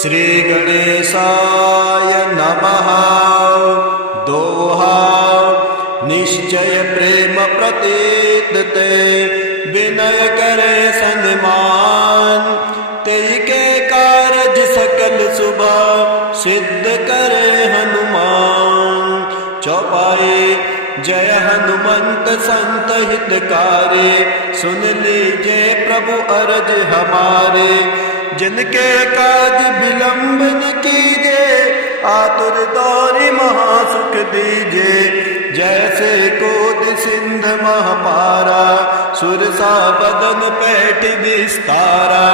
श्री गणेशाय नमः। दोहा निश्चय प्रेम प्रतीत ते, विनय करे सन्मान। तेई के कारज सकल सुबह, सिद्ध करे हनुमान। चौपाई जय हनुमंत संत हितकारी, सुन लीजिए प्रभु अरज हमारे। जिनके काज विलंब न कीजे, आतुर दौरी महासुख दीजे। जैसे कोद सिंध महापारा, सुरसा बदन पैठ विस्तारा।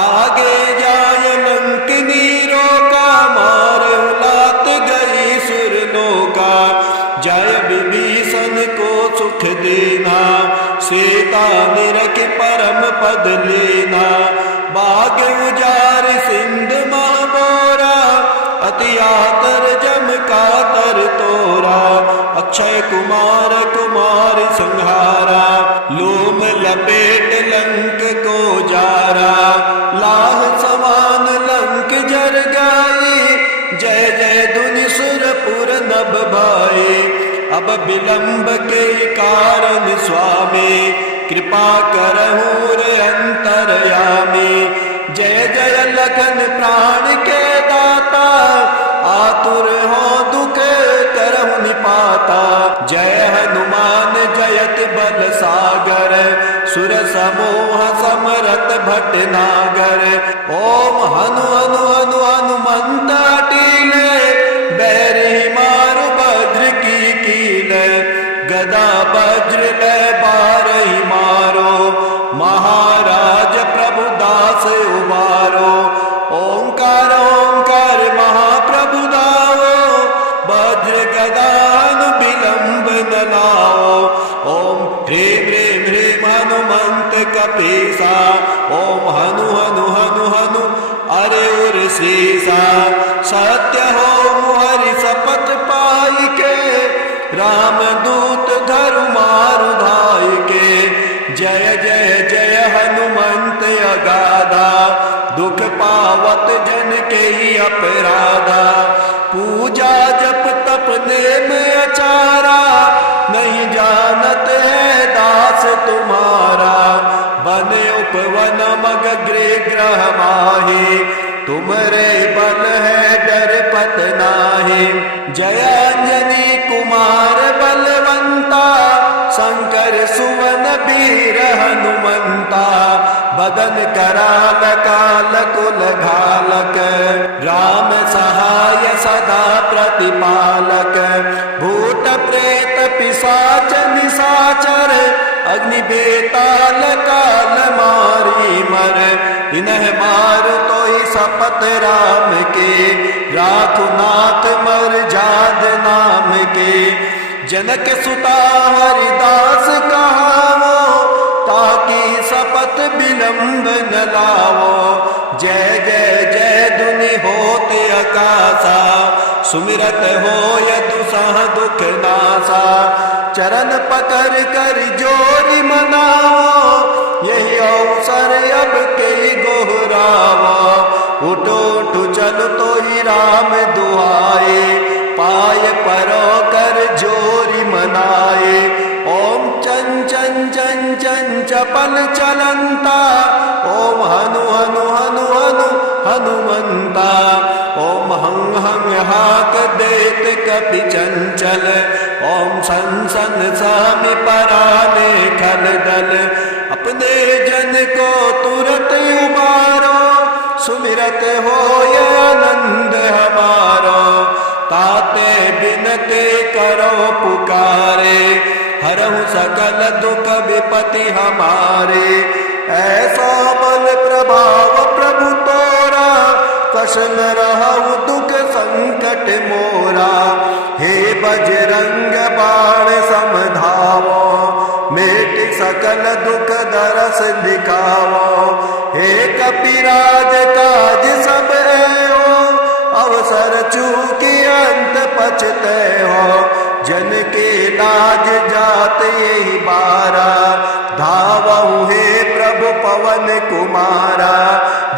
आगे जाय लंकिनी रोका, मार उलात गई सुरलोका। जय विभीषण को सुख देना, सीता निरख परम पद लेना। बाग उजार सिंध महाबोरा, अति आतर जम कातर तोरा। अक्षय कुमार कुमार संहारा, लोम लपेट लंक को जारा। लाह समान लंक जर गाई, जय जय धुनि सुरपुर नभ भाई। अब विलंब के कारण स्वामी, कृपा करहूँ रे अंतरयामी। जय जय लखन प्राण के दाता, आतुर हो दुख करहु निपाता। जय हनुमान जयति बल सागर, सुर समूह समरथ भटनागर। ओम हनु हनु हनु हनुमंत टीले, बैरी मारु वज्र की कीले। गदा वज्र ले बारही मारो, महाराज प्रभु दास उबारो। ओंकार ओंकार महाप्रभु दाओ, वज्र गदान विलंब न लाओ। ओम ह्रीं ह्रीं ह्रीं हनुमंत कपीसा, ओम हनु हनु हनु हनु अरे उर सीसा। सत्य हो हरि शपथ पाई के, राम दूत धरु मारु धाई के। जय जय जय हनुमंत अगाधा, दुख पावत जन के ही अपराधा। पूजा जप तप नेम अचारा, नहीं जानत है दास तुम्हारा। बने उपवन मग गृह ग्रह माही, तुम्हारे बल है डर पत नाही। जय अंजनी कुमार बलवंता, शंकर सुवन वीर हनुमंता। बदन कराल काल कुल घालक, राम सहाय सदा प्रतिपालक। भूत प्रेत पिशाच निशाचर, अग्नि बेताल काल मारी मर। इन्ह मारु तोहि शपथ राम के, राखु नाथ मर जाद नाम के। जनक सुता हरिदास कहावो, ताकि शपथ विलंब न लावो। जय जय जय धुनि होत आकाशा, सुमिरत होय दुसह दुख नासा। चरण पकड़ कर जोरी मनावो, यही अवसर अब के गोहरावा। उठो उठो चलो तो ही राम दुआए, पाय परो कर जोरी मनाए। ओम चन चन चन चन चपल चलंता, ओम हनु हनु हनु हनु हनुमंता। ओम हंग हंग हाक देत कपि चंचल, ओम सन सन सामि पराने खल दल। अपने जन को तुरत उबारो, सुमिरत होय आनंद हमारो। ताते बिनते करो पुकारे, हरहु सकल दुख विपति हमारे। ऐसा बल प्रभाव प्रभु तोरा, कष न रहु दुख संकट मोरा। हे बजरंग बाण समधावो, मेट सकल दुख दरस दिखावो। हे कपिराज काज सब एहो, अवसर चूकी अंत पछते हो। जन के लाज जात यही बारा, धावहु हे प्रभु पवन कुमारा।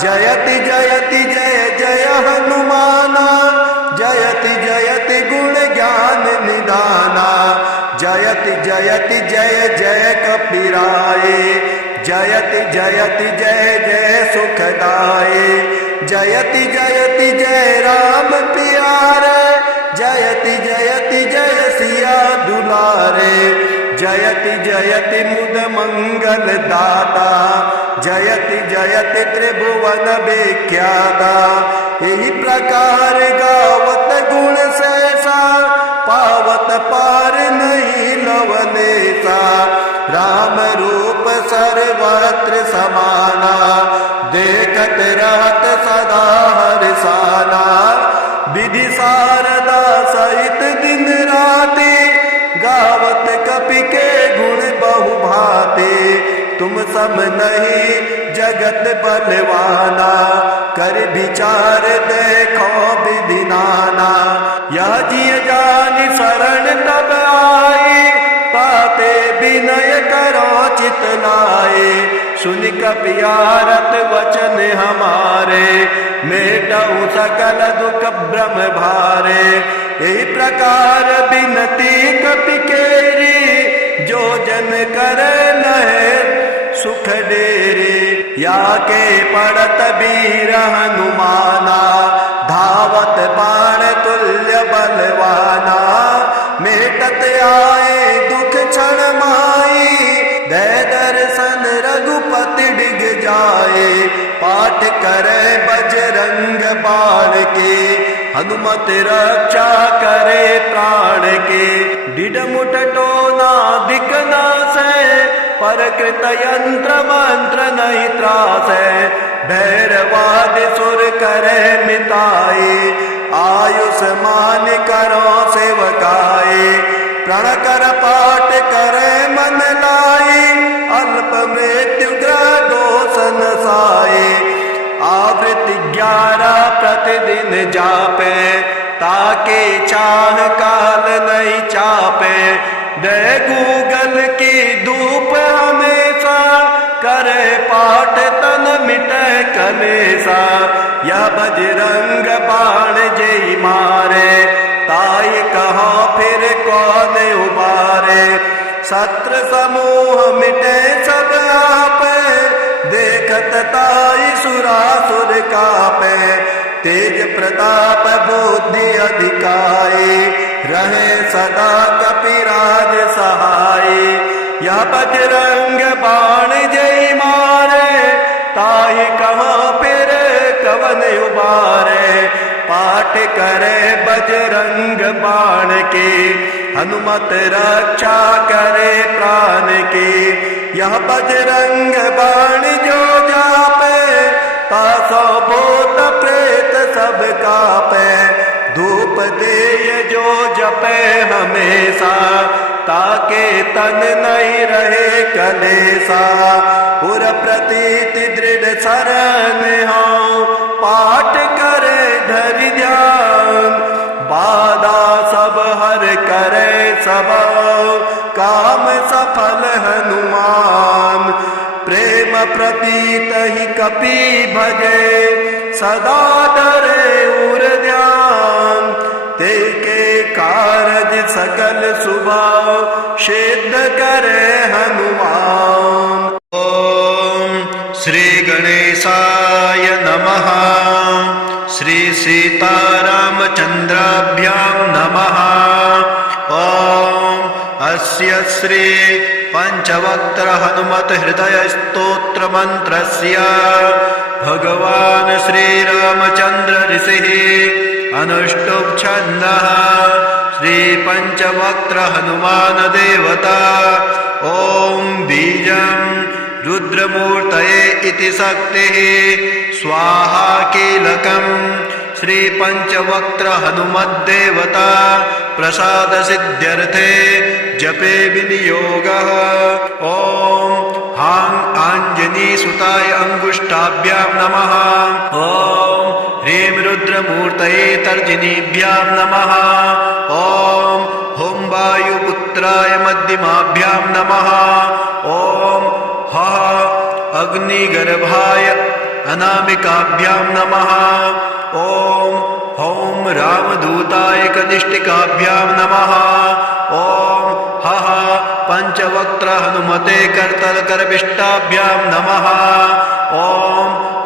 जयति जयति जय जय हनुमाना, जयति जयति गुण ज्ञान निधाना, जयति जयति जय जय कपीराए, जयति जयति जय जय सुखदाए, जयति जयति जय राम प्यारे, जयति जयति जय सिया दुलारे, जयति जयति मुद मंगल दाता, जयति जयति त्रिभुवन विख्याता। यही प्रकार गावत गुण सहसा, पावत पार नहीं लवलेसा, राम रूप सर्वत्र समाना, देखत रहत सदा हर्षाना। विधि शारदा सहित दिन राति, गावत कपि के गुण बहु भाते, तुम सम नहीं जगत बलवाना, कर विचार देखो विधि नाना। यह जिय जानि शरण तब आई, पाते विनय करो चित लाए, सुन कपियारत वचन हमारे, मेटऊ सकल दुख भ्रम भारे। यही प्रकार बिनती कपि केरी, जो जन कर लहे सुख डेरे। या के पड़त वीर हनुमाना, धावत बाण तुल्य बलवाना, मेटत आए दुख क्षण माई, दय दर्शन रघुपति डिग जाए। पाठ करे बजरंग बाण के, हनुमत रक्षा करे प्राण के। डिडमुट टोना दिखना से, पर कृत यंत्र मंत्र नहीं त्रासे, भैरवाद सुर करे मिताए, आयुष्मान करो सेवकाए। प्रण कर पाठ करे मन लाई, अल्प मृत्यु ग्रह दोष नसाए। आवृत्ति 11 प्रतिदिन जापे, ताके चाह काल नहीं चापे। दे गूगल की धूप हमेशा, करे पाठ तन मिटे कलेसा। यह बजरंग बाण जय मारे, ताई कहो फिर कौन उबारे। शत्रु समूह मिटे सब आपे, देखत ताई सुरासुर कापे। तेज प्रताप बुद्धि अधिकाए, रहे सदा कपिराज सहाय। यह बजरंग बाण जय मारे, ताहि कहाँ फिर कवन उबारे। पाठ करे बजरंग बाण के, हनुमत रक्षा करे प्राण के। यह बजरंग बाण जो जापे, तासो भूत प्रेत सब कापे। धूप देय जो जपे हमेशा, ताके तन नहीं रहे कलेसा। उर प्रतीति दृढ़ शरण हो, पाठ करे धरि ध्यान। बाधा सब हर करे सब, काम सफल हनुमान। प्रेम प्रतीत ही कपि भजे, सदा डरे उर ध्यान। ते के कारज सकल सुभाव, सिद्ध करे हनुमान। ओम श्री गणेशाय नमः। श्री सीतारामचंद्राभ्यां नमः। ओम अस्य श्री पंचवक्त्र हनुमत हृदय स्तोत्र मंत्रस्य भगवान श्री रामचंद्र ऋषिः अनुष्टुप् छन्दः। श्री पंचवक्त्र हनुमान देवता। ओम बीजं रुद्रमूर्तये इति शक्तिः स्वाहा कीलकम्। श्री पंचवक्त्र हनुमद्देवता प्रसाद सिद्ध्यर्थे जपे विनियोगः। ओम हां आंजनी सुताय अंगुष्ठाभ्यां नमः। ओम ह्रीं रुद्रमूर्तये तर्जनीभ्यां नमः। ओम हुं वायुपुत्राय मध्यमाभ्यां नमः। ओम ह अग्निगर्भाय अनामिकाभ्यां नमः। ॐ हौं रामदूताय कनिष्ठिकाभ्यां नमः। ॐ हः पंचवक्त्र हनुमते करतलकरपिष्टाभ्यां नमः। ॐ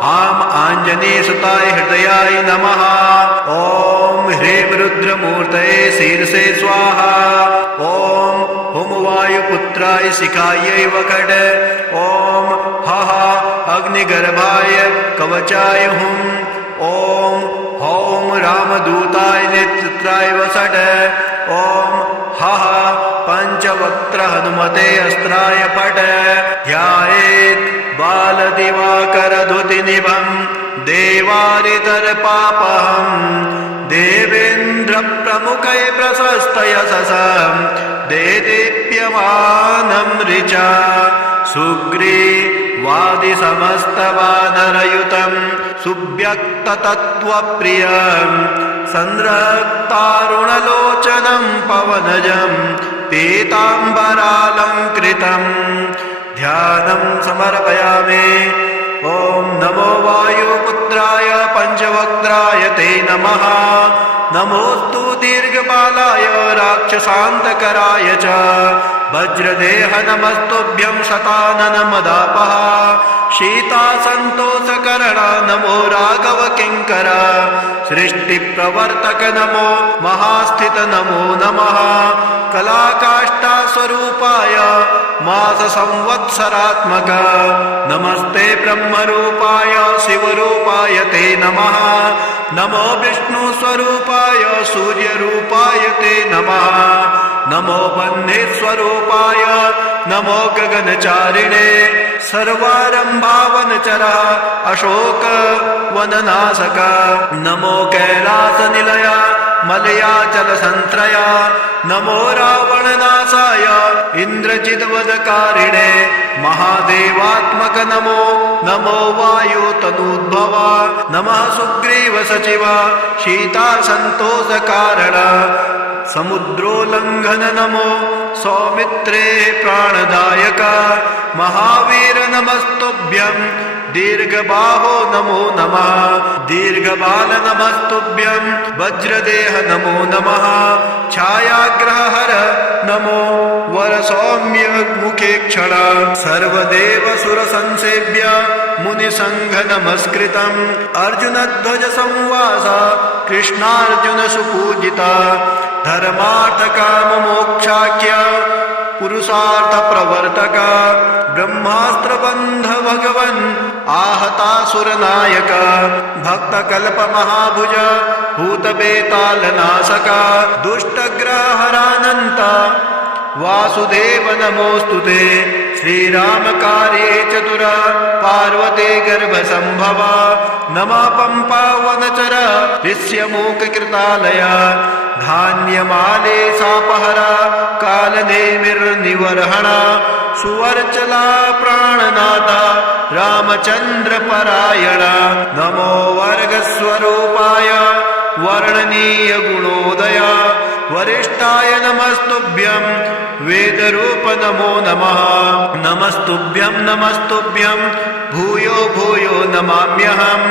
आं आञ्जनेयसुताय हृदयाय नमः। ॐ ह्रीं रुद्रमूर्तये शीर्षे स्वाहा। ॐ हुं वायुपुत्राय शिखायै वकट। ॐ हः अग्निगर्भाय कवचाय हुं। ॐ हौं रामदूताय नेत्राय वसट। ॐ हः पंचवक्त्र हनुमते अस्त्राय पट। ध्यायेत् बालदिवाकरधुतिनिभं देवारितर्पापहं। देवेन्द्रप्रमुखै प्रशस्तयशसं देदीप्यमानं ऋचा। सुग्रीवादिसमस्तवानरयुतं सुव्यक्ततत्त्वप्रियं संरक्तारुणलोचनं पवनजं पीताम्बरालङ्कृतम्। ध्यानं समर्पयामि। ॐ नमो वायुपुत्राय पंचवक्त्राय ते नमः। नमोस्तु दीर्घबालाय राक्षसान्तकराय च। वज्रदेह नमस्तुभ्यं शताननमदापः। शीतासन्तोषकरण नमो राघव किङ्कर। सृष्टिप्रवर्तक नमो महास्थित नमो नमः। कलाकाष्ठास्वरूपाय माससंवत्सरात्मक नमस्ते ब्रह्मरूपाय शिवरूपाय ते नमः। नमो विष्णुस्वरूपाय सूर्यरूपाय ते नमः। नमो बन्धेस्वरूपाय नमो गगनचारिणे। सर्वारम्भावनचर अशोकवननाशक नमो कैलासनिलय मलयाचलसंत्रय। नमो रावणनाशाय इन्द्रजिद्वदकारिणे महादेवात्मक नमो। नमो वायुतनूद्भव नमः सुग्रीव सचिव शीतासन्तोषकारण। समुद्रोल्लङ्घन नमो सौमित्रे प्राणदायक। महावीर नमस्तुभ्यं दीर्घबाहो नमो नमः। दीर्घबाल नमस्तुभ्यं वज्रदेह नमो नमः। छायाग्रहहर नमो वरसौम्य मुखे क्षण। सर्वदेव सुरसंसेव्य मुनिसंघ नमस्कृतम्। अर्जुनध्वज संवास कृष्णार्जुन सुपूजिता। धर्मार्थकाम मोक्षाख्य पुरुषार्थ प्रवर्तक। ब्रह्मास्त्रबन्ध भगवन् आहतासुरनायक। भक्तकल्प महाभुज भूतबेतालनाशक। दुष्टग्रहरानन्त वासुदेव नमोऽस्तुते। श्रीरामकार्ये चतुर पार्वती गर्भसम्भव। नमः पम्पावनचर ऋष्यमूककृतालय। धान्यमाले सापहर कालनेमिर्निवर्हण। सुवर्चला प्राणनाथ रामचन्द्र परायण। नमो वर्गस्वरूपाय वर्णनीय गुणोदय। वरिष्ठाय नमस्तुभ्यं वेदरूप नमो नमः। नमस्तुभ्यं नमस्तुभ्यं भूयो भूयो नमाम्यहम्।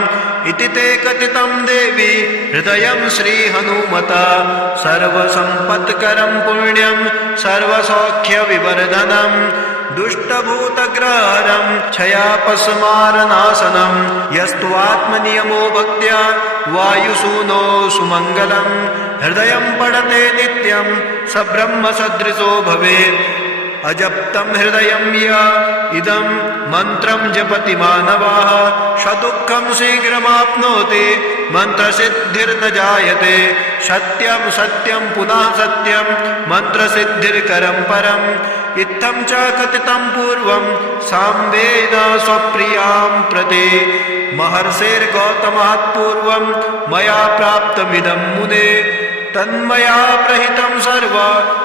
इति ते कथितं देवी हृदयं श्रीहनुमत। सर्वसम्पत्करं पुण्यं सर्वसौख्यविवर्धनं। दुष्टभूतग्रहरं क्षयापस्मारनाशनं। यस्त्वात्मनियमो भक्त्या वायुसूनो सुमङ्गलं। हृदयं पठते नित्यं स ब्रह्मसदृशो भवेत्। अजप्तं हृदयं य इदं मन्त्रं जपति मानवः। सदुःखं शीघ्रमाप्नोति मन्त्रसिद्धिर्न जायते। सत्यं सत्यं पुनः सत्यं मन्त्रसिद्धिर्करं परम्। इत्थं च कथितं पूर्वं साम्वेन स्वप्रियां प्रति। महर्षिर्गौतमात् पूर्वं मया प्राप्तमिदं मुने। तन्मया प्रहितं सर्व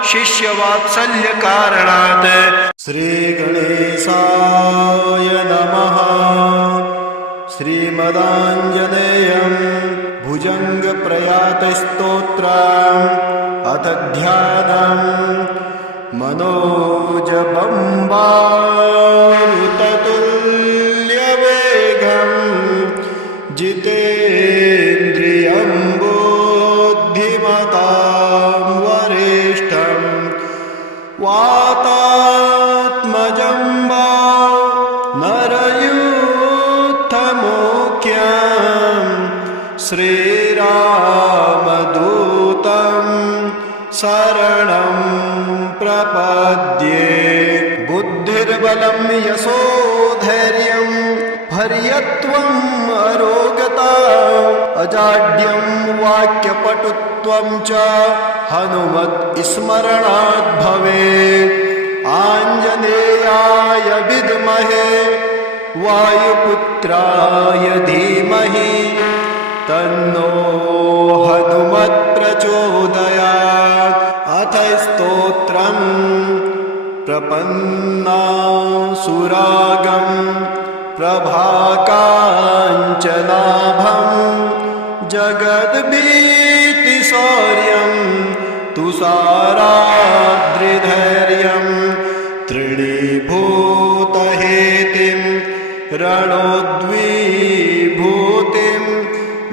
शिष्यवात्सल्यकारणात्। श्रीगणेशाय नमः। श्रीमदाञ्जनेयं भुजङ्गप्रयातस्तोत्रम्। अथ ध्यानं मनोजवं वारुततुल्यवेगम्। जितेन्द्रियं बुद्धिमतां वरिष्ठं वातात्मजं वा नरयूथमुख्यं श्रीरामदूतं शरणं प्रपद्ये। बुद्धिर्बलं यशोधैर्यं हर्यत्वम् अरोगता अजाड्यं वाक्यपटुत्वं च हनुमत्स्मरणात् भवेत्। आञ्जनेयाय विद्महे वायुपुत्राय धीमहि तन्नो हनुमत् प्रचोदयात्। अथ स्तोत्रम् प्रपन्नासुरागं प्रभाकाञ्चनाभं जगद्भीतिशौर्यं तुषाराद्रिधैर्यं तृणीभूतहेतिं रणोद्विभूतिं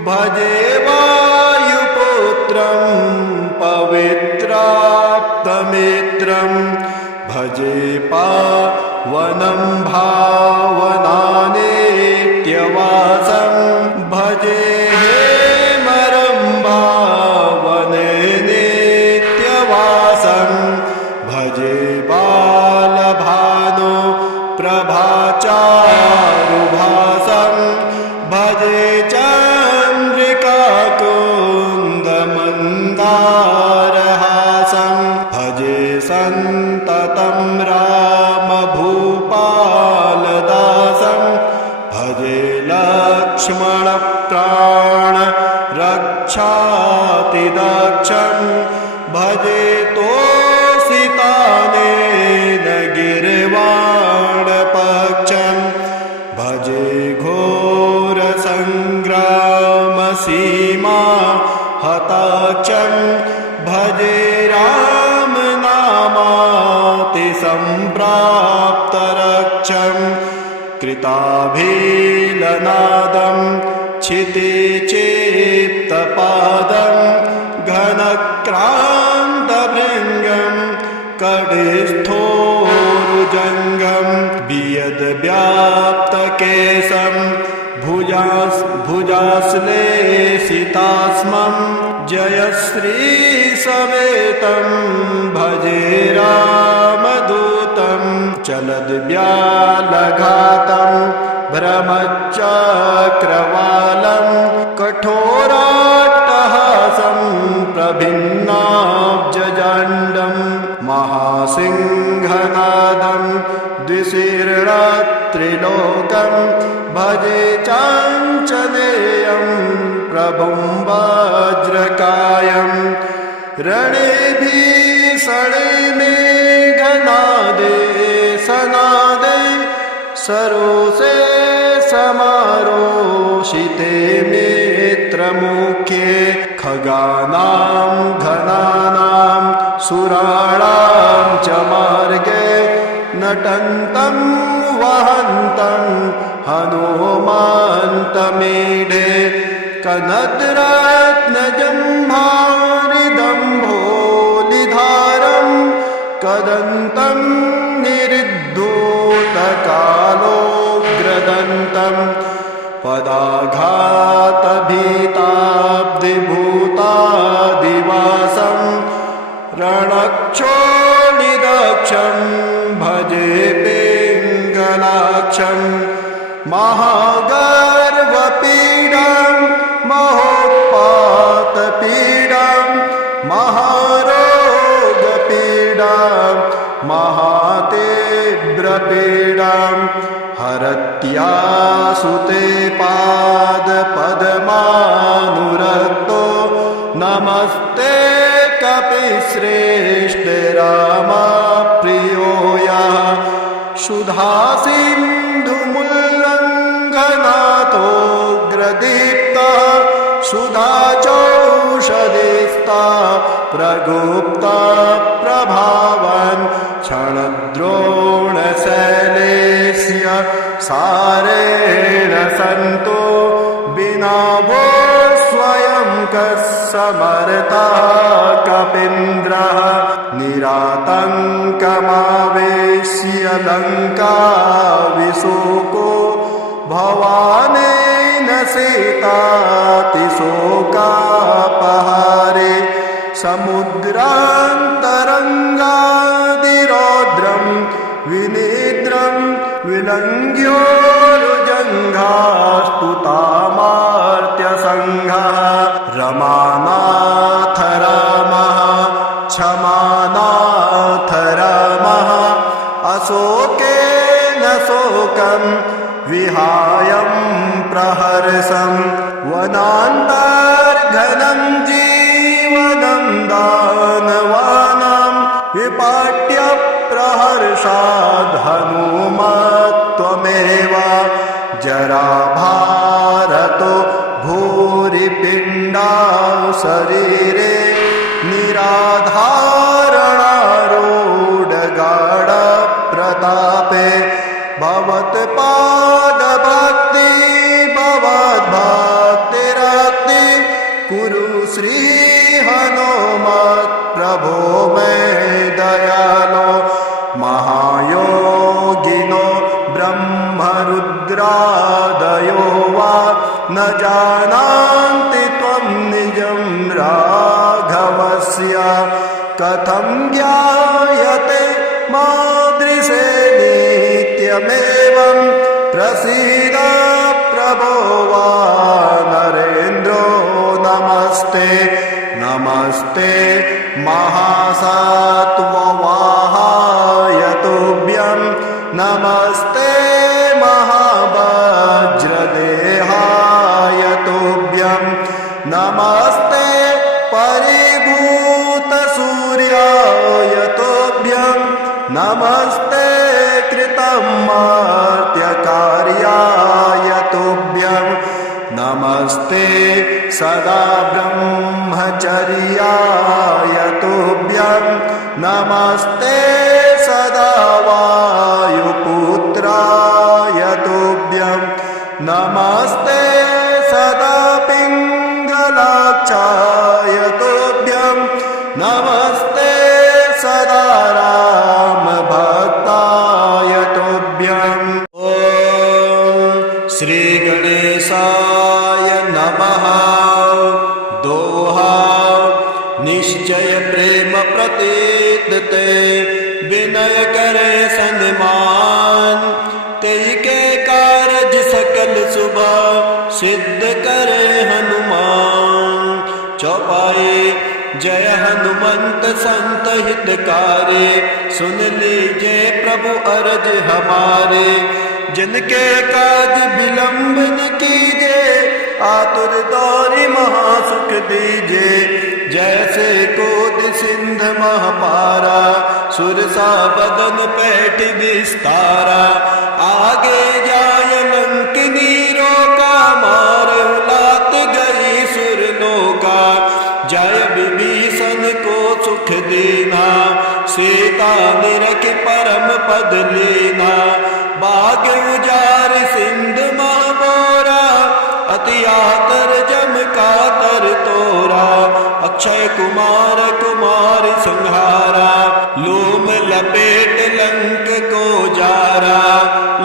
भजे वायुपुत्रं पवित्राप्तमित्रं भजे पावनं भावनानित्यवासं भजे हेमरम्भावने नित्यवासं भजे बालभानो प्रभाचारुभासं भजे चन्द्रिकाकुन्दमन्दारहासं भजे सन्ततं रामभूपालदासं भजे लक्ष्मणप्राणरक्षातिदक्षं भजे तोषितानेन गिर्वाणपक्षं भजे घोरसङ्ग्रामसीमा हताक्षं भजे रामनामातिसम्प्राप्तरक्षं कृताभिलनादं क्षितिचेत्तपादं घनक्रान्तभृङ्गं कटिस्थोरुजङ्गं वियद्व्याप्तकेशं भुजाश्लेषितास्मं जयश्रीसमेतं भजे रामदूतं चलद्व्यालघातं भ्रमचक्रवालं कठोराट्टहासं प्रभिन्नाब्जजाण्डं महासिंहनादं द्विशीर्णत्रिलोकं भजे चाञ्चलेयं प्रभुं वज्रकायं रणे भीषणे मेघनादे सनादे सरोषे समारोषिते मित्रमुख्ये खगानां घनानां सुराणां च मार्गे नटन्तं वहन्तं हनुमन्तमीढे कनद्रत्नजम्भारिदम्भोलिधारं कदन्तं निरुद्धोतकालोग्रदन्तं पदाघातभीताब्धिभूतादिवासं रणक्षोणिदक्षं भजे पिङ्गलाक्षं महागर्वपीडां महोत्पातपीडां महारोगपीडां महातीव्रपीडां हरत्यासुते पादपद्मानुरक्तो नमस्ते कपिश्रेष्ठ रामप्रियो यः सुधासिन्धुमुल्लङ्घनातोऽग्रदीप्ता सुधाचौषधिस्ता प्रगुप्ता प्रभावन् क्षणद्रोणशैलेस्य सारेण सन्तो विना नभो स्वयं कसमर्ता कपीन्द्रः निरातङ्कमावेश्य लङ्काविशोको भवानेन सीतातिशोकापहारे समुद्रान्तरङ्गादिरौद्रं विनिद्रं विलङ्घ्योरुजङ्घास्तुतामार्त्यसङ्घः रमानाथ रामः क्षमानाथ रामः अशोकेन शोकं विहायं प्रहर्षं वनान्तर्घनं जीवनं दानवानां विपाट्य प्रहर्षाद् हनुमत्वमेव जराभारतो भूरिपिण्डा शरीरे निराधारणारूढगाढप्रतापे भवत्पादभक्ति भवद्भक्तिरक्ति कुरु श्री हनुमत्प्रभो मे दयालो महायोगिनो ब्रह्मरुद्रादयो वा न जानन्ति त्वं निजं राघवस्य कथं ज्ञायते मादृशे नित्यमेवं प्रसीद प्रभो वा नरेन्द्रो नमस्ते नमस्ते महासत्त्ववाहाय तुभ्यं नमस्ते महावज्रदेहाय तुभ्यं नमस्ते परिभूतसूर्याय तुभ्यं नमस्ते कृतमर्त्यकार्याय तुभ्यं नमस्ते सदा ब्रह्मचर्याय तुभ्यं नमस्ते सदा वायुपुत्राय तुभ्यं नमस्ते सदा पिङ्गलाक्षाय तुभ्यं नमस्ते सदा रामभक्ताय तुभ्यं ॐ श्रीगणेशाय नमः दोहा निश्चय प्रेम प्रतीत ते विनय करे सन्मान तेई के कारज सकल शुभ सिद्ध करे हनुमान चौपाई जय हनुमंत संत हितकारी सुन लीजिए प्रभु अरज हमारे जिनके काज विलंब न कीजे आतुर दौरी महासुख दीजे जैसे कोद सिंध महापारा सुरसा बदन पैठ विस्तारा आगे जाय लंकिनी रोका मार लात गई सुरलोका जय विभीषण को सुख देना सीता निरख परम पद लेना बाग उजार सिंध महाबोरा अति आतर जम कातर तोरा अक्षय कुमार कुमार संहारा लोम लपेट लंक को जारा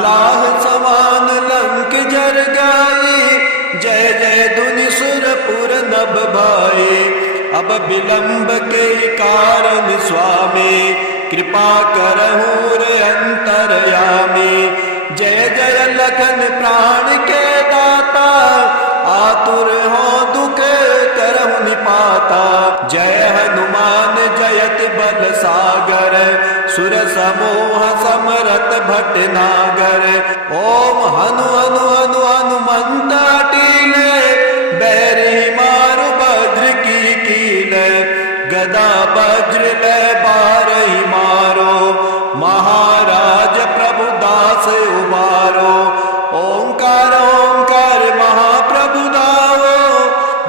लाह समान लंक जर गाई जय जय धुनि सुरपुर नभ भाई अब विलंब के कारण स्वामी कृपा करहूँ रे अंतरयामी जय जय लखन प्राण के दाता आतुर हो दुख करहु निपाता जय हनुमान जयत बल सागर सुर समूह समरत भटनागर ओम हनु हनु हनु हनुमंता टीले बैरी मारु भद्र की कीले गदा वज्र ले बारही मारो महाराज प्रभु दास उबारो ओंकार ओंकार महाप्रभु दाओ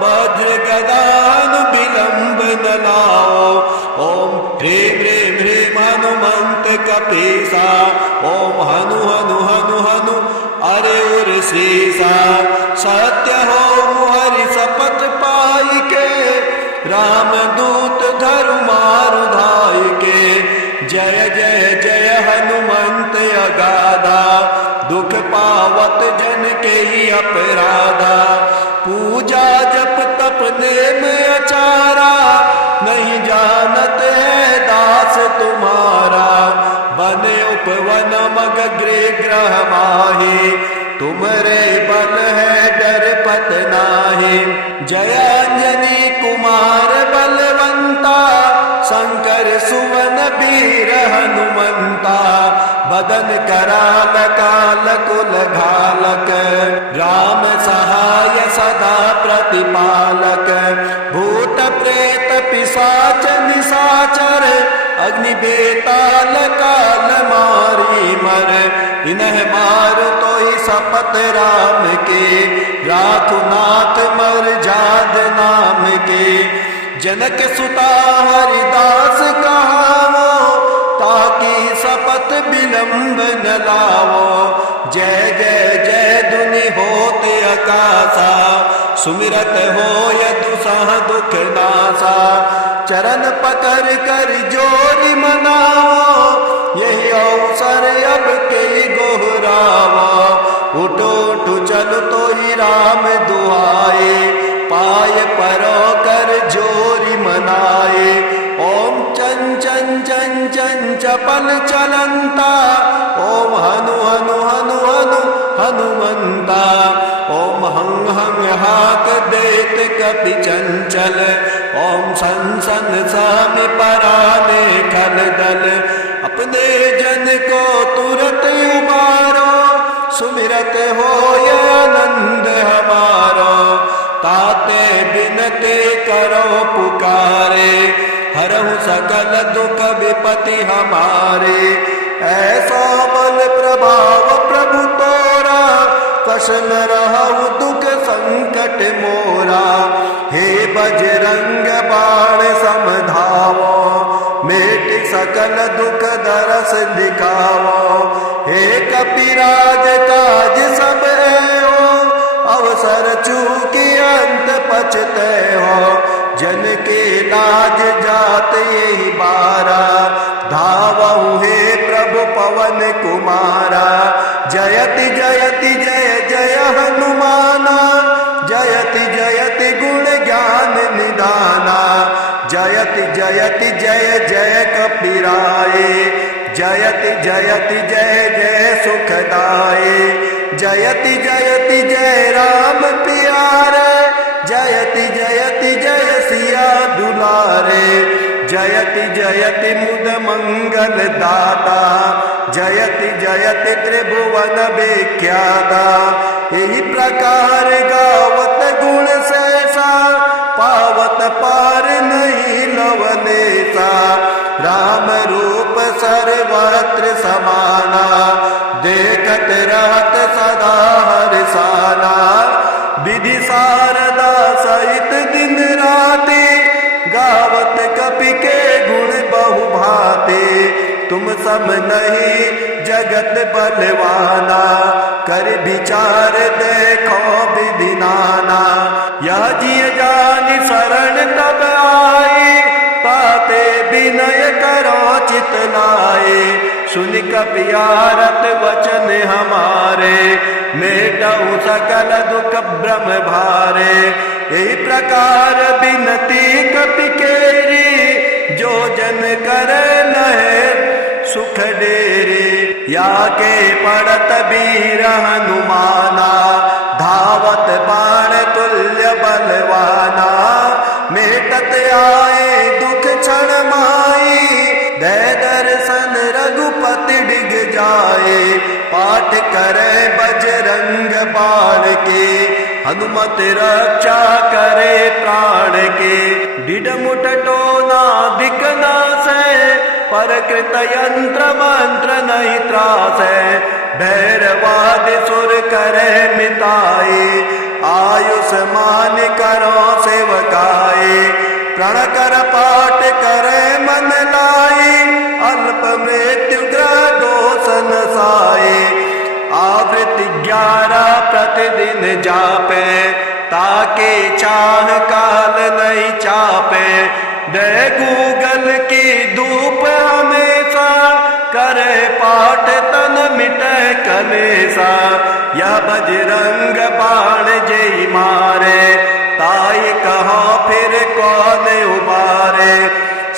वज्र गदानु विलंब न लाओ ओम ह्रीं ह्रीं ह्रीं हनुमंत कपीसा ओम हनु हनु हनु हनु अरे उर शीसा सत्य हो जानत है दास तुम्हारा, बने उपवन मग गृह ग्रह माही, तुमरे बल है डर पत नाही। जय अंजनी कुमार बलवंता, शंकर सुवन वीर हनुमंता, बदन कराल काल कुल घालक, राम सहाय सदा प्रतिपालक। भूत प्रेत पिशाच निशाचर, अग्नि बेताल काल मारी मर, इन्ह मारु तोहि सपत राम के, राखु नाथ मर जाद नाम के। जनक सुता हरिदास कहावो, ताकि सपत विलंब न लावो। जय जय जय धुनि होत आकाशा, सुमिरत होय दुसह दुख नासा। चरण पकड़ कर जोरी मनावो, यही अवसर अब के गोहरावा। उठो उठो चलो तो ही राम दुआए, पाय परो कर जोरी मनाए। ओम चन चन चन चन चपल चलंता, ओम हनु हनु हनु हनु हनुमंता। ओम हंग हंग हाक देत कपि चंचल, ओम सन सन सामि पराने खल दल। अपने जन को तुरत उबारो, सुमिरत होय आनंद हमारो। ताते बिनते करो पुकारे, हरहु सकल दुख विपति हमारे। ऐसा बल प्रभाव प्रभु तोरा, कष न रहु दुख संकट मोरा। हे बजरंग बाण समधावो, मेट सकल दुख दरस दिखावो। हे कपिराज काज सब एहो, अवसर चूकी अंत पछते हो। जन के लाज जात यही बारा, धावहु हे प्रभु पवन कुमारा। जयति जयति जय जय हनुमाना, जयति जयति गुण ज्ञान निदाना। जयति जयति जय जय कपिराए, जयति जयति जय जय सुखदाए। जयति जयति जय राम प्यारे, जयति जयति जय सिया दुलारे। जयति जयति मुद मंगल दाता, जयति जयति त्रिभुवन विख्याता। यही प्रकार गावत गुण सैसा, पावत पार नहीं लवलेसा। राम रूप सर्वत्र समाना, देखत रहत सदा हर्षाना। विधि शारदा सहित दिन राति, गावत कपि के गुण बहु भाते। तुम सब नहीं जगत बलवाना, कर विचार देखो विधि नाना। यह जिय जानि शरण तब आई, पाते विनय करो चित लाए। सुन कपियारत वचन हमारे, मेटहु सकल दुख भ्रम भारे। यही प्रकार बिनती कपि केरी, जो जन करे लहे सुख डेरे। या के पड़त वीर हनुमाना, धावत बाण तुल्य बलवाना। मेटत आए दुख क्षण माही, दय दर्शन रघुपति डिग जाए। पाठ करे बजरंग बाण के, हनुमत रक्षा करे प्राण के। डिडमुट टोना दिखना से, पर कृत यंत्र मंत्र नहीं त्रासे। भैरवाद सुर करे मिताए, आयुष्मान करो सेवकाए। प्रण कर पाठ करे मन लाई, अल्प मृत्यु ग्रह दोष नसाए। आवृत्ति 11 प्रतिदिन जापे, ताके चाह काल नहीं चापे। दे गूगल की धूप हमेशा, करे पाठ तन मिटे कलेसा। यह बजरंग बाण जय मारे, ताई कहो फिर कौन उबारे।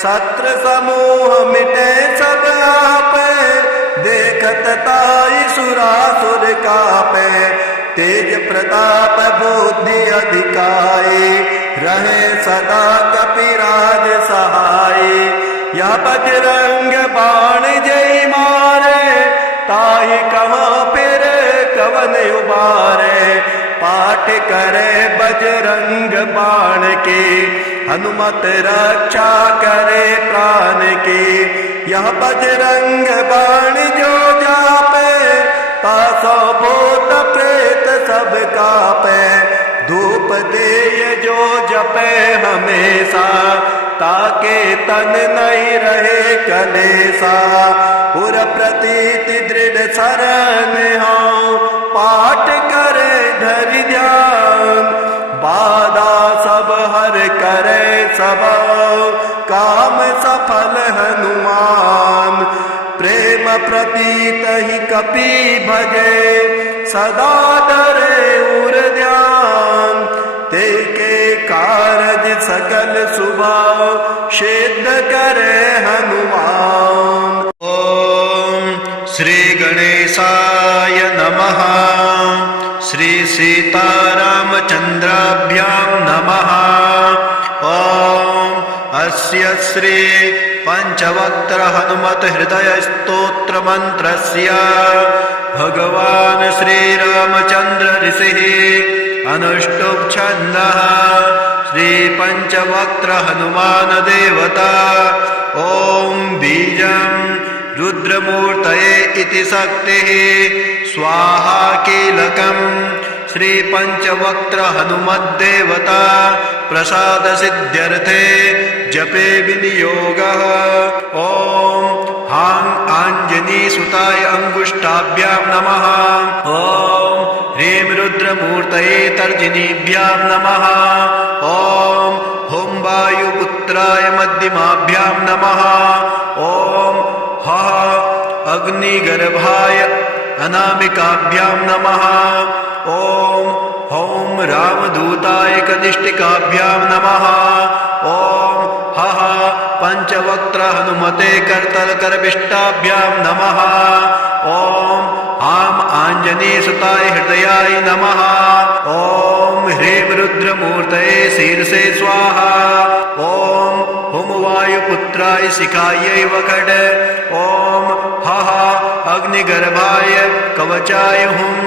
शत्रु समूह मिटे सब आपे, देखत ताई सुरासुर कापे। तेज प्रताप बुद्धि अधिकाई, रहे सदा कपिराज सहाय। यह बजरंग बाण जय मारे, ताहि कहाँ फिर कवन उबारे। पाठ करे बजरंग बाण की, हनुमत रक्षा करे प्राण की। यह बजरंग बाण जो जापे, तासो भूत प्रेत सब कापे। धूप देय जो जपे हमेशा, ताके तन नहीं रहे कलेसा। उर प्रतीति दृढ़ शरण हो, पाठ करे धरि ध्यान। बाधा सब हर करे सब, काम सफल हनुमान। प्रेम प्रतीत ही कपि भजे, सदा डरे उर ध्यान। ते के कारज सकल सुभाव, सिद्ध करे हनुमान। ओम श्री गणेशाय नमः। श्री सीतारामचंद्राभ्यां नमः। ओम अस्य श्री पंचवक्त्र हनुमत हृदय स्तोत्र मंत्रस्य भगवान श्री रामचंद्र ऋषिः अनुष्टुप् छन्दः। श्री पंचवक्त्र हनुमान देवता। ओम बीजं रुद्रमूर्तये इति शक्तिः स्वाहा कीलकम्। श्री पंचवक्त्र हनुमद्देवता प्रसाद सिद्ध्यर्थे जपे विनियोगः। ओम हां आंजनी सुताय अंगुष्ठाभ्यां नमः। ओम ह्रीं रुद्रमूर्तये तर्जनीभ्यां नमः। ओम हुं वायुपुत्राय मध्यमाभ्यां नमः। ओम हः अग्निगर्भाय अनामिकाभ्यां नमः। ओम हौं रामदूताय कनिष्ठिकाभ्यां नमः। ओम हः पंचवक्त्र हनुमते करतलकरविष्टाभ्यां नमः। ओम हां आंजनेयसुताय हृदयाय नमः। ओम ह्रीं रुद्रमूर्तये शीर्षे स्वाहा। ओम हुं वायुपुत्राय शिखायै वखड। ओम हः अग्निगर्भाय कवचाय हुं।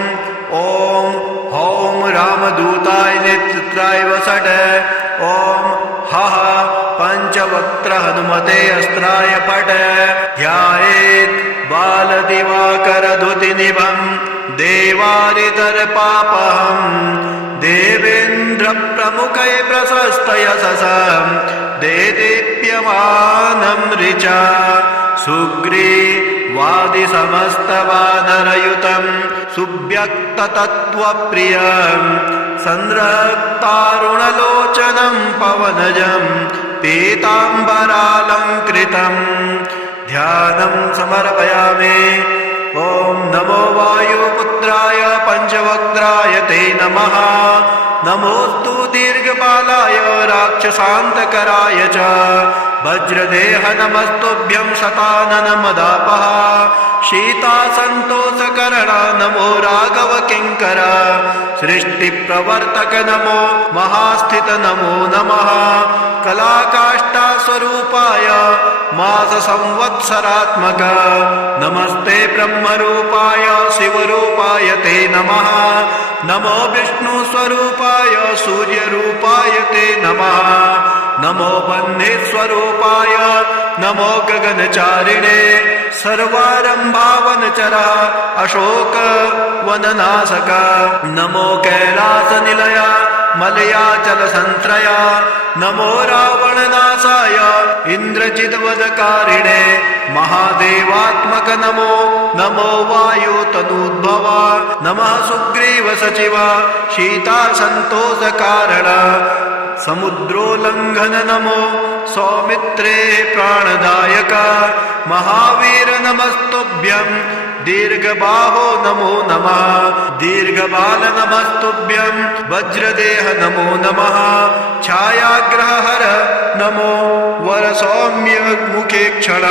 ओम हौं रामदूताय नेत्राय वसड। ओम हः पंचवक्त्र हनुमते अस्त्राय फट। ध्यायेत् बालदिवाकरधुतिनिभं देवारितर्पापहं। देवेन्द्र प्रमुखै प्रशस्त यशसं देदीप्यमानं ऋचा। सुग्रीवादि समस्तवानरयुतं सुव्यक्ततत्त्वप्रियं। संरक्तारुणलोचनं पवनजं पीताम्बरालङ्कृतम्। ध्यानं समर्पयामि। ओम नमो वायुपुत्राय पंचवक्त्राय ते नमः। नमोस्तु दीर्घपालाय राक्षसान्तकराय च। वज्रदेह नमस्तुभ्यं शतानन मदापः। शीतासन्तोषकरण नमो राघव किङ्कर। सृष्टिप्रवर्तक नमो महास्थित नमो नमः। कलाकाष्ठास्वरूपाय मास संवत्सरात्मक। नमस्ते ब्रह्मरूपाय शिवरूपाय ते नमः। नमो विष्णुस्वरूपाय सूर्यरूपाय ते नमः। नमो बन्धेस्वरूपाय नमो गगनचारिणे। सर्वारम्भावनचरा अशोक वननाशक। नमो कैलासनिलय मलयाचल संश्रया। नमो रावणनाशाय इन्द्रजिद्वदकारिणे। महादेवात्मक नमो नमो वायुतनूद्भव। नमः सुग्रीव सचिव शीतासन्तोषकारण। समुद्रोल्लंघन नमो सौमित्रे प्राणदायक। महावीर नमस्तुभ्यं दीर्घबाहो नमो नमः दीर्घबाल नमस्तुभ्यं वज्रदेह नमो नमः छायाग्रहहर नमो वरसौम्य मुखे क्षण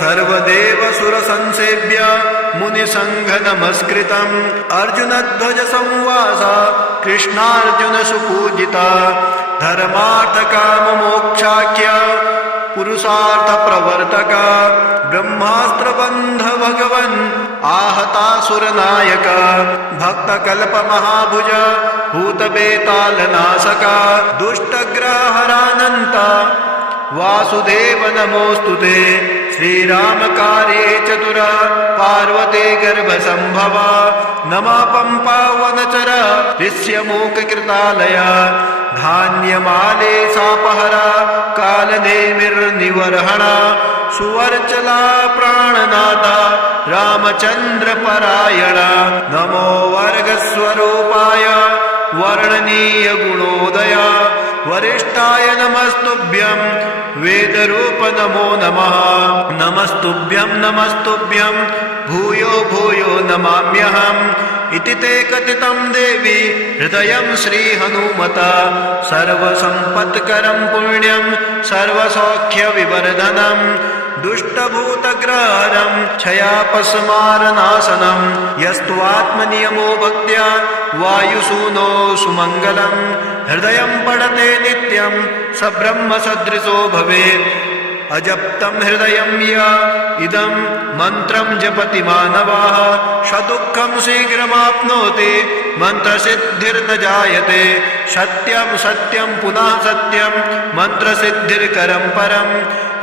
सर्वदेव सुरसंसेव्य मुनिसंघ नमस्कृतम् अर्जुनध्वज संवास कृष्णार्जुन सुपूजिता धर्मार्थ काम मोक्षाख्य पुरुषार्थ प्रवर्तक ब्रह्मास्त्र बंध भगवन् आहतासुर नायक भक्त कल्प महाभुज भूत बेताल नाशक दुष्टग्रहरानंत वासुदेव नमोस्तुते श्रीराम कार्ये चतुर पार्वती गर्भ संभव नमः पंपावनचर ऋष्यमूक कृतालय धान्यमाले सापहरा कालनेमिर्निवर्हण सुवर्चला प्राणनाथ रामचंद्र परायण नमो वर्गस्वरूपाय वर्णनीय गुणोदय वरिष्ठाय नमस्तुभ्यं वेदरूप नमो नमः नमस्तुभ्यं भूयो भूयो नमाम्यहम् इति ते कथितं देवी हृदयं श्रीहनुमता सर्वसम्पत्करं पुण्यं सर्वसौख्यविवर्धनं दुष्टभूतग्रहरं क्षयापस्मारनाशनं यस्त्वात्मनियमो भक्त्या वायुसूनो सुमङ्गलं हृदयं पठते नित्यं स ब्रह्मसदृशो भवेत् अजप्तं हृदयं य इदं मन्त्रं जपति मानवः सदुःखं शीघ्रमाप्नोति मन्त्रसिद्धिर्न जायते सत्यं सत्यं पुनः सत्यं मन्त्रसिद्धिर्करं परम्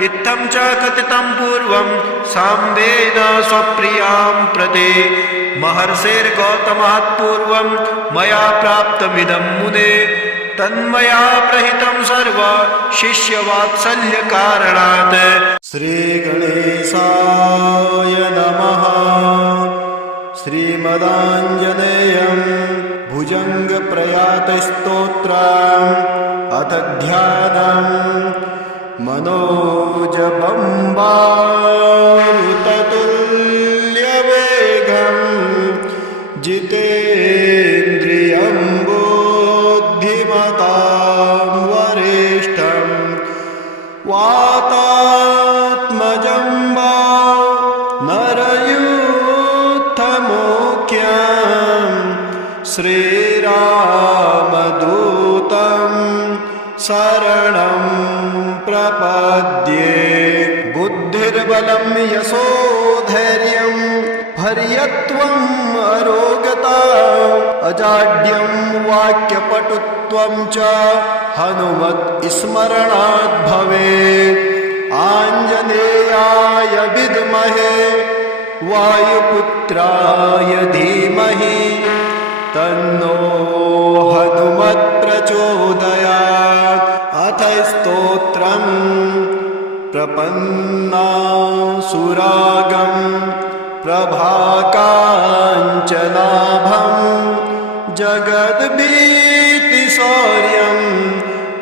इत्थं च कथितं पूर्वं साम्बेन स्वप्रियां प्रति महर्षिर्गौतमात् पूर्वं मया प्राप्तमिदं मुने तन्मया प्रहितं सर्व शिष्यवात्सल्य कारणात् श्रीगणेशाय नमः श्रीमदाञ्जनेयं भुजङ्गप्रयातस्तोत्रम् अथ ध्यानम् मनोजबम्बारुततुल्यवेगं जितेन्द्रियं बुद्धिमतां वरिष्ठं वातात्मजं वा नरयूथमुख्यं श्रीरामदूतं शरणं प्रपद्ये बुद्धिर्बलं यशोधैर्यं हर्यत्वम् अरोगता अजाड्यं वाक्यपटुत्वं च हनुमत् स्मरणात् भवेत् आञ्जनेयाय विद्महे वायुपुत्राय धीमहि तन्नो हनुमत् प्रचोदयात् अथ स्तोत्रम् प्रपन्नासुरागं प्रभाकाञ्चनाभं जगद्भीतिशौर्यं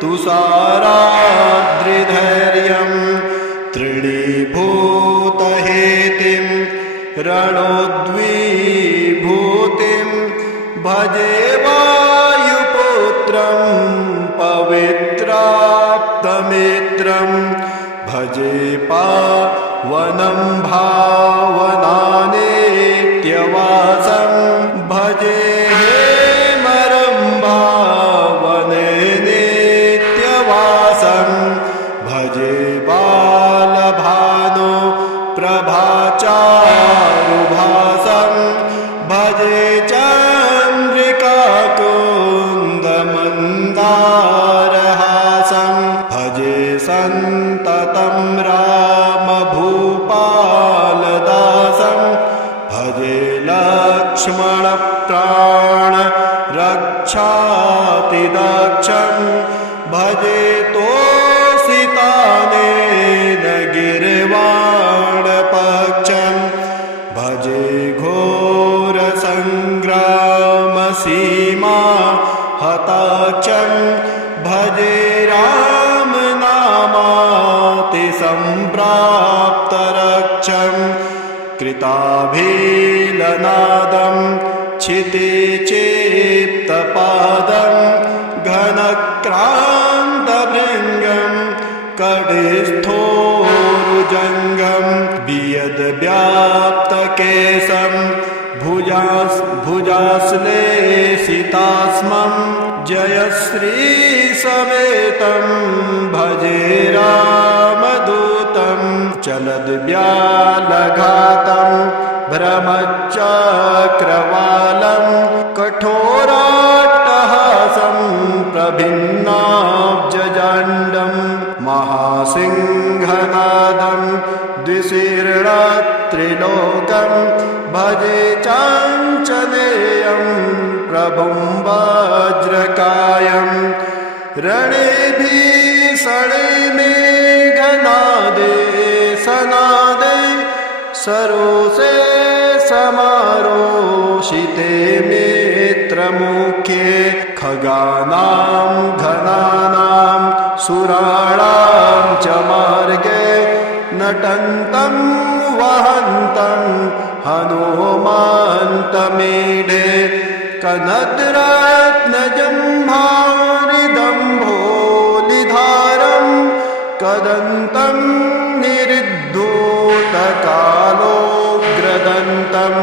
तुषाराद्रिधैर्यं तृणीभूतहेतिं रणोद्विभूतिं भजे वायुपुत्रं पवित्राप्तमित्रं भजे पावनं भावनानित्यवासं भजे हेमरम्भावने नित्यवासं भजे बालभानो प्रभाचारुभासं भजे चन्द्रिकाकुन्दमन्दारहासं भजे सन्ततं रामभूपालदासं भजे लक्ष्मणप्राणरक्षातिदक्षं भजे तोषितानेन गिर्वाणपक्षं भजे घोरसङ्ग्रामसीमा हताक्षं भजे रामनामातिसम्प्राप्तरक्षं पीताभिलनादं क्षिते चेप्तपादं घनक्रान्तभृङ्गं कटिस्थोरुजङ्गं वियद्व्याप्तकेशं भुजाश्लेषितास्मं जयश्रीसमेतं भजे रामदूतं चलद्व्यालघातं भ्रमचक्रवालं कठोराट्टहासं प्रभिन्नाब्जजाण्डं महासिंहनादं द्विशीर्णत्रिलोकं भजे चाञ्चलेयं प्रभुं वज्रकायं रणे भीषणे मेघनादे सनादे सरोषे समारोषिते मित्रमुखे खगानां घनानां सुराणां च मार्गे नटन्तं वहन्तं हनुमन्तमीढे कनद्रत्नजम्भारिदम्भोलिधारं कदन्तं निरुद्धोतकालोग्रदन्तं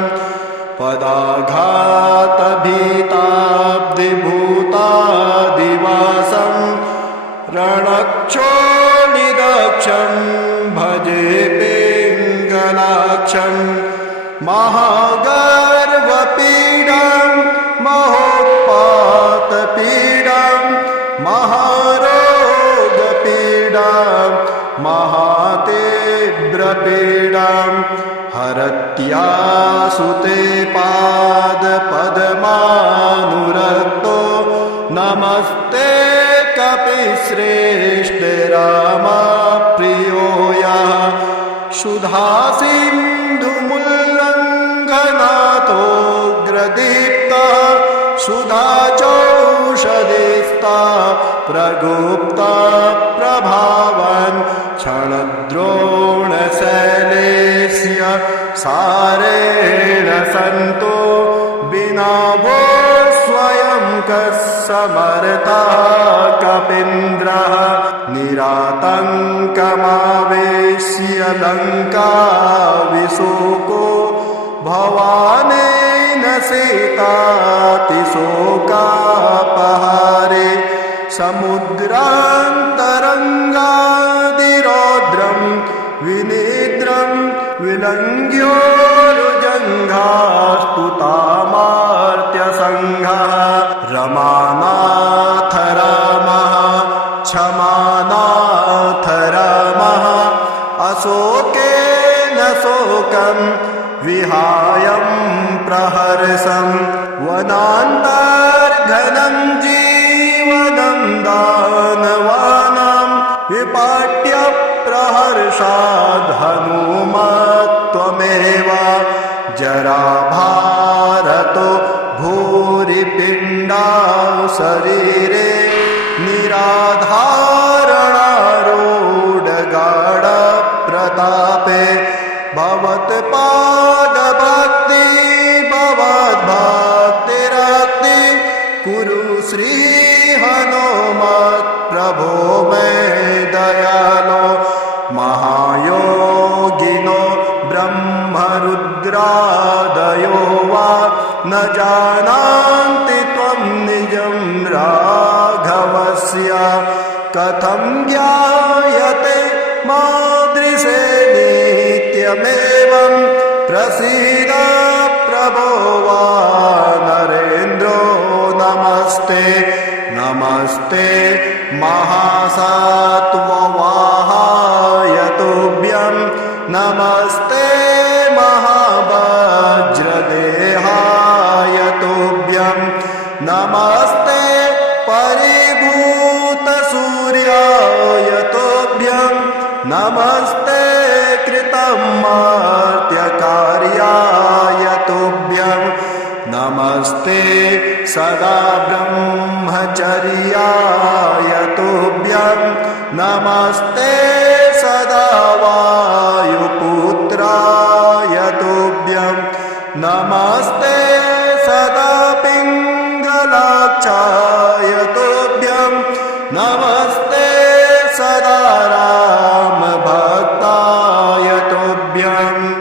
पदाघातभीताब्धिभूतादिवासं रणक्षोणिदक्षं भजे पिङ्गलाक्षं महागर्वपीडां महोत्पातपीडां महारोगपीडां महातीव्रपीडां हरत्यासुते पादपद्मानुरक्तो नमस्ते कपिश्रेष्ठ रामप्रियो यः सुधासिन्धुमुल्लङ्घनाथोऽग्रदीप्तः सुधाचौषधिस्ता प्रगुप्ता प्रभावन् क्षणद्रोणशैलेस्य सारेण सन्तो विना वो स्वयं कस्समर्ता कपीन्द्रः निरातङ्कमावेश्य लङ्काविशोको भवानेन सीतातिशोकापहारे समुद्रान्तरङ्गादिरौद्रं विनिद्रं विलङ्घ्योरुजङ्घास्तुतामार्त्यसङ्घः रमानाथ रामः क्षमानाथ रामः अशोकेन शोकं विहायं प्रहर्षं वनान्तर्घनं जीवनं दानवानां विपाट्य प्रहर्षाद् हनुमत्वमेव जराभारतो भूरिपिण्डा शरीरे निराधारणारूढगाढप्रतापे भवत्पादभक्ति भवद्भक्तिरक्ति कुरु श्रीहनुमत्प्रभो मे दयालो महायोगिनो ब्रह्मरुद्रादयो वा न जानन्ति त्वं निजं राघवस्य कथं ज्ञायते मादृशे नित्यमेवं प्रसीद प्रभो वा नरेन्द्रो नमस्ते नमस्ते महासत्त्ववाहाय तुभ्यं नमस्ते महावज्रदेहाय तुभ्यं नमस्ते परिभूतसूर्याय तुभ्यं नमस्ते कृतमर्त्यकार्याय तुभ्यं नमस्ते सदा ब्रह्मचर्याय तुभ्यं नमस्ते सदा वायुपुत्राय तुभ्यं नमस्ते सदा